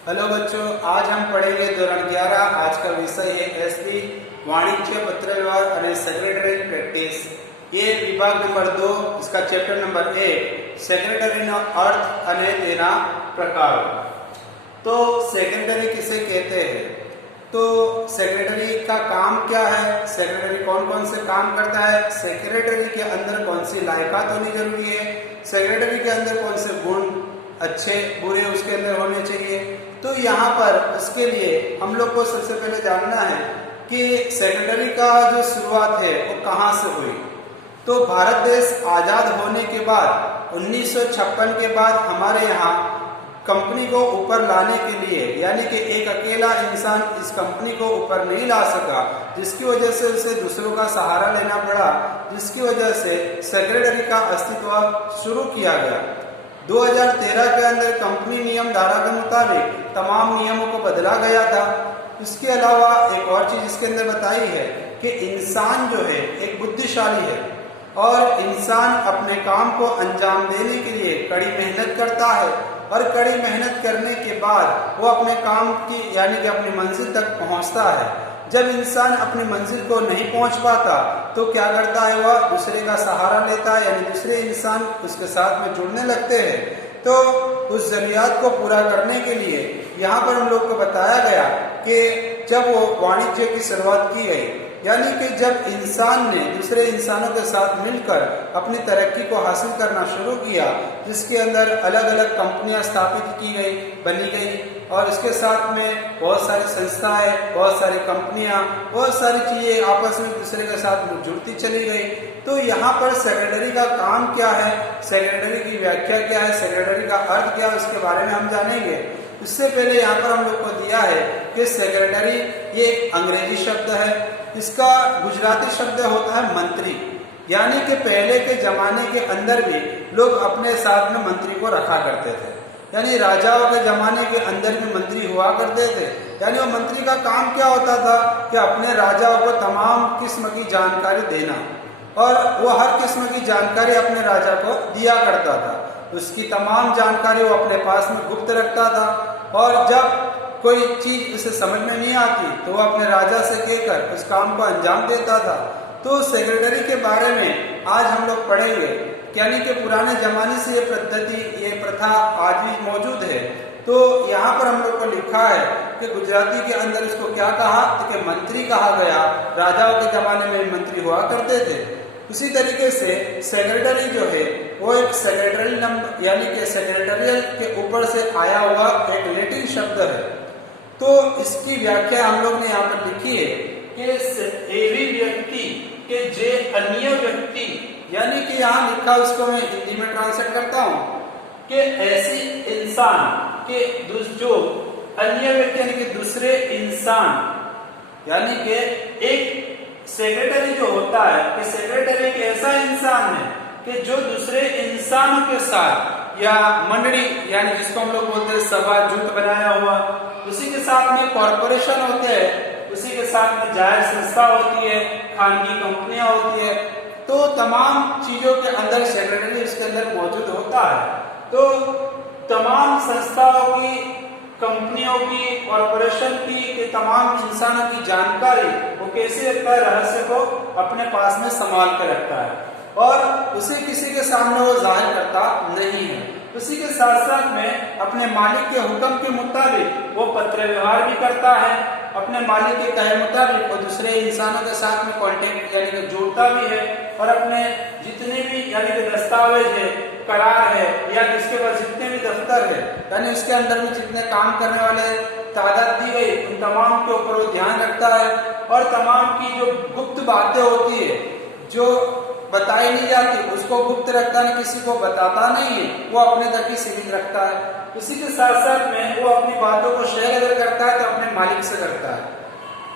Hello बच्चों, आज हम पढ़ेंगे धोरण 11। आज का विषय है एसडी वाणिज्य पत्र व्यवहार અને સેક્રેટરી પ્રેક્ટિસ। ये विभाग नंबर 2, इसका चैप्टर नंबर 1 सेक्रेटरीનો अर्थ અને તેના પ્રકારો। तो सेक्रेटरी किसे कहते हैं? तो सेक्रेटरी का काम क्या है? सेक्रेटरी कौन कौन से काम करता है? सेक्रेटरी के अंदर कौन सी लायकात होनी जरूरी है? सेक्रेटरी के अंदर कौन से गुण अच्छे बुरे उसके अंदर होने चाहिए? तो यहाँ पर उसके लिए हम लोग को सबसे पहले जानना है कि सेक्रेटरी का जो शुरुआत है वो कहाँ से हुई। तो भारत देश आजाद होने के बाद 1956 के बाद हमारे यहाँ कंपनी को ऊपर लाने के लिए, यानी कि एक अकेला इंसान इस कंपनी को ऊपर नहीं ला सका, जिसकी वजह से उसे दूसरों का सहारा लेना पड़ा, जिसकी वजह से सेक्रेटरी का अस्तित्व शुरू किया गया। 2013 के अंदर कंपनी नियम धारा के मुताबिक तमाम नियमों को बदला गया था। इसके अलावा एक और चीज इसके अंदर बताई है कि इंसान जो है एक बुद्धिशाली है और इंसान अपने काम को अंजाम देने के लिए कड़ी मेहनत करता है और कड़ी मेहनत करने के बाद वो अपने काम की यानी कि अपनी मंजिल तक पहुंचता है। जब इंसान अपनी मंजिल को नहीं पहुंच पाता तो क्या करता है, वह दूसरे का सहारा लेता है, यानी दूसरे इंसान उसके साथ में जुड़ने लगते हैं। तो उस जरूरियात को पूरा करने के लिए यहाँ पर हम लोग को बताया गया कि जब वो वाणिज्य की शुरुआत की गई, यानी कि जब इंसान ने दूसरे इंसानों के साथ मिलकर अपनी तरक्की को हासिल करना शुरू किया, जिसके अंदर अलग अलग कंपनियां स्थापित की गई, बनी गई, और इसके साथ में बहुत सारी संस्थाएं, बहुत सारी कंपनियां, बहुत सारी चीजें आपस में दूसरे के साथ जुड़ती चली गई। तो यहाँ पर सेक्रेटरी का काम क्या है, सेक्रेटरी की व्याख्या क्या है, सेक्रेटरी का अर्थ क्या है, उसके बारे में हम जानेंगे। इससे पहले यहाँ पर हम लोग को दिया है कि सेक्रेटरी ये एक अंग्रेजी शब्द है, इसका गुजराती शब्द होता है मंत्री, यानी कि पहले के जमाने के अंदर भी लोग अपने साथ में मंत्री को रखा करते थे, यानी राजाओं के जमाने के अंदर भी मंत्री हुआ करते थे। यानी वो मंत्री का काम क्या होता था कि अपने राजाओं को तमाम किस्म की जानकारी देना, और वो हर किस्म की जानकारी अपने राजा को दिया करता था। उसकी तमाम जानकारी वो अपने पास में गुप्त रखता था, और जब कोई चीज उसे समझ में नहीं आती तो वो अपने राजा से कहकर उस काम को अंजाम देता था। तो सेक्रेटरी के बारे में आज हम लोग पढ़ेंगे, यानी कि पुराने जमाने से ये पद्धति, ये प्रथा आज भी मौजूद है। तो यहाँ पर हम लोग को लिखा है कि गुजराती के अंदर इसको क्या कहा, तो कि मंत्री कहा गया। राजाओं के जमाने में मंत्री हुआ करते थे। उसी तरीके से सेक्रेटरी जो है वो एक सेक्रेटरी नंबर, यानी कि सेक्रेटरियल के ऊपर से आया हुआ एक लैटिन शब्द है। तो इसकी व्याख्या हम लोग ने यहाँ पर लिखी है कि एवी व्यक्ति के जे अन्य व्यक्ति, यानी कि यहाँ लिखा, उसको मैं हिंदी में ट्रांसलेट करता हूँ कि ऐसी इंसान के जो अन्य व्यक्ति यानी कि दूसरे इंसान, यानी कि एक सेक्रेटरी जो होता है कि सेक्रेटरी एक ऐसा इंसान है कि जो दूसरे इंसानों के साथ या मंडली, यानी जिसको हम लोग बोलते हैं सभा, जुट बनाया हुआ, उसी के साथ में कॉरपोरेशन होते हैं, उसी के साथ में जाहिर संस्था होती है, खानगी कंपनियां होती है। तो तमाम चीजों के अंदर सेक्रेटरी उसके अंदर मौजूद होता है। तो तमाम संस्थाओं की, कंपनियों की, कॉरपोरेशन की तमाम इंसानों की जानकारी वो कैसे रखता है, रहस्य को अपने पास में संभाल कर रखता है, और उसे किसी के सामने वो जाहिर करता नहीं है। उसी के साथ साथ में अपने मालिक के हुक्म के मुताबिक वो पत्र व्यवहार भी करता है, अपने मालिक के कहे मुताबिक वो दूसरे इंसानों के साथ में कांटेक्ट यानी कि जोड़ता भी है, और अपने जितने भी यानी कि दस्तावेज है, करार है, या जिसके पास जितने भी दफ्तर है, यानी उसके अंदर में जितने काम करने वाले तादाद दी गई, उन तमाम के ऊपर वो ध्यान रखता है, और तमाम की जो गुप्त बातें होती है, जो बताई नहीं जाती, उसको गुप्त रखता है, किसी को बताता नहीं है, वो अपने तक ही सीमित रखता है। उसी के साथ साथ में वो अपनी बातों को शेयर अगर करता है तो अपने मालिक से करता है।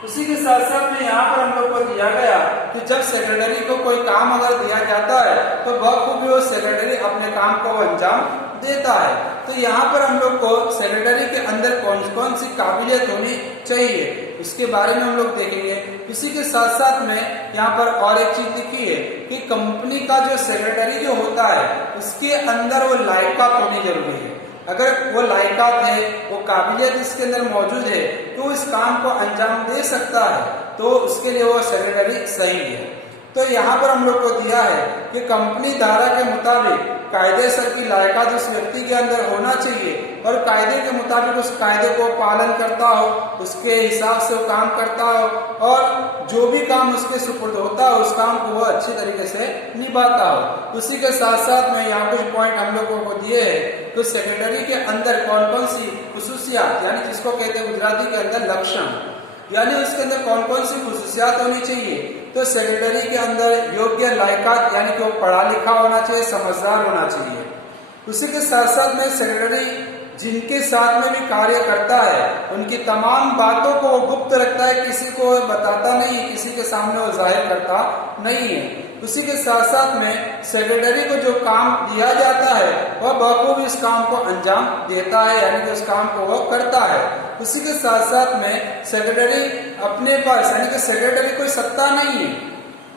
उसी के साथ साथ में यहाँ पर हम लोग को दिया गया कि जब सेक्रेटरी को कोई काम अगर दिया जाता है तो बखूबी वो सेक्रेटरी अपने काम को अंजाम देता है। तो यहाँ पर हम लोग को सेक्रेटरी के अंदर कौन कौन सी काबिलियत होनी चाहिए, उसके बारे में हम लोग देखेंगे। इसी के साथ साथ में यहाँ पर और एक चीज लिखी है कि कंपनी का जो सेक्रेटरी जो होता है उसके अंदर वो लायकात होनी जरूरी है। अगर वो लायकात है, वो काबिलियत इसके अंदर मौजूद है तो इस काम को अंजाम दे सकता है, तो उसके लिए वो सेक्रेटरी सही है। तो यहाँ पर हम लोग को दिया है कि कंपनी धारा के मुताबिक कायदेसर की लायकात उस व्यक्ति के अंदर होना चाहिए और कायदे के मुताबिक उस कायदे को पालन करता हो, उसके हिसाब से वो काम करता हो और जो भी काम उसके सुपुर्द होता हो उस काम को वो अच्छी तरीके से निभाता हो। उसी के साथ साथ में यहाँ कुछ पॉइंट हम लोगों को दिए हैं तो सेक्रेटरी के अंदर कौन कौन सी खुसूसियात यानी जिसको कहते हैं गुजराती के अंदर लक्षण, यानी उसके अंदर कौन कौन सी खुसूसियात होनी चाहिए। तो सेक्रेटरी के अंदर योग्य लायकात यानी कि वो पढ़ा लिखा होना चाहिए, समझदार होना चाहिए। उसी के साथ साथ में सेक्रेटरी जिनके साथ में भी कार्य करता है उनकी तमाम बातों को वो गुप्त रखता है, किसी को बताता नहीं, किसी के सामने वो जाहिर करता नहीं है। उसी के साथ साथ में सेक्रेटरी को जो काम दिया जाता है वह बखूबी इस काम को अंजाम देता है, यानी कि उस काम को वो करता है। उसी के साथ साथ में सेक्रेटरी अपने पास यानी कि सेक्रेटरी कोई सत्ता नहीं है,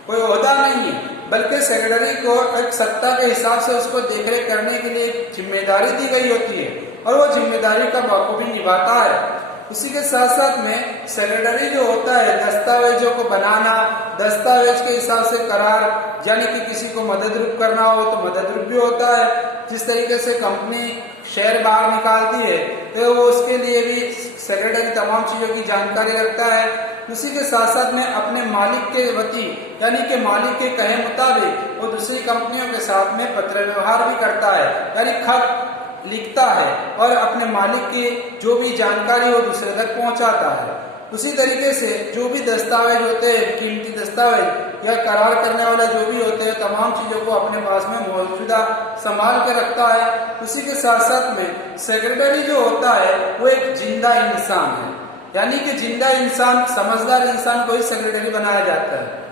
कोई ओहदा नहीं है, बल्कि सेक्रेटरी को एक सत्ता के हिसाब से उसको देखरेख करने के लिए जिम्मेदारी दी गई होती है और वो जिम्मेदारी का बखूबी निभाता है। उसी के साथ साथ में सेक्रेटरी जो होता है दस्तावेजों को बनाना, दस्तावेज के हिसाब से करार यानी कि किसी को मदद रूप करना हो तो मदद रूप भी होता है। जिस तरीके से कंपनी शेयर बाहर निकालती है तो वो उसके लिए भी सेक्रेटरी तमाम चीजों की जानकारी रखता है। उसी के साथ साथ में अपने मालिक के वती यानी कि मालिक के कहे मुताबिक वो दूसरी कंपनियों के साथ में पत्र व्यवहार भी करता है, यानी खत लिखता है और अपने मालिक की जो भी जानकारी वो दूसरे तक पहुंचाता है। उसी तरीके से जो भी दस्तावेज होते हैं, कीमती दस्तावेज या करार करने वाला जो भी होते हैं, तमाम चीजों को अपने पास में मौजूदा संभाल के रखता है। उसी के साथ साथ में सेक्रेटरी जो होता है वो एक जिंदा इंसान है, यानी कि जिंदा इंसान, समझदार इंसान को ही सेक्रेटरी बनाया जाता है।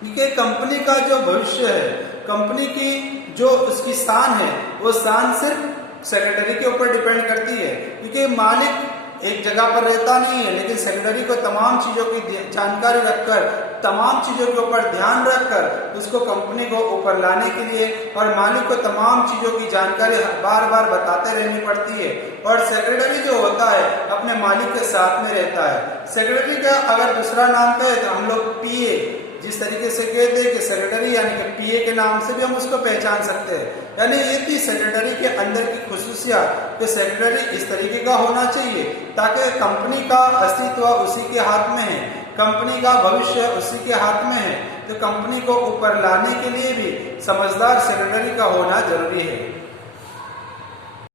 क्योंकि कंपनी का जो भविष्य है, कंपनी की जो उसकी शान है, वो शान सिर्फ सेक्रेटरी के ऊपर डिपेंड करती है। क्योंकि मालिक एक जगह पर रहता नहीं है, लेकिन सेक्रेटरी को तमाम चीजों की जानकारी रखकर, तमाम चीजों के ऊपर ध्यान रखकर उसको कंपनी को ऊपर लाने के लिए और मालिक को तमाम चीजों की जानकारी बार बार बताते रहनी पड़ती है। और सेक्रेटरी जो होता है अपने मालिक के साथ में रहता है। सेक्रेटरी का अगर दूसरा नाम कहे तो हम लोग पीए, जिस तरीके से कहते हैं कि सेक्रेटरी यानी कि पीए के नाम से भी हम उसको पहचान सकते हैं। यानी ये थी सेक्रेटरी के अंदर की खुसूसियात कि सेक्रेटरी इस तरीके का होना चाहिए ताकि कंपनी का अस्तित्व उसी के हाथ में है, कंपनी का भविष्य उसी के हाथ में है। तो कंपनी को ऊपर लाने के लिए भी समझदार सेक्रेटरी का होना जरूरी है।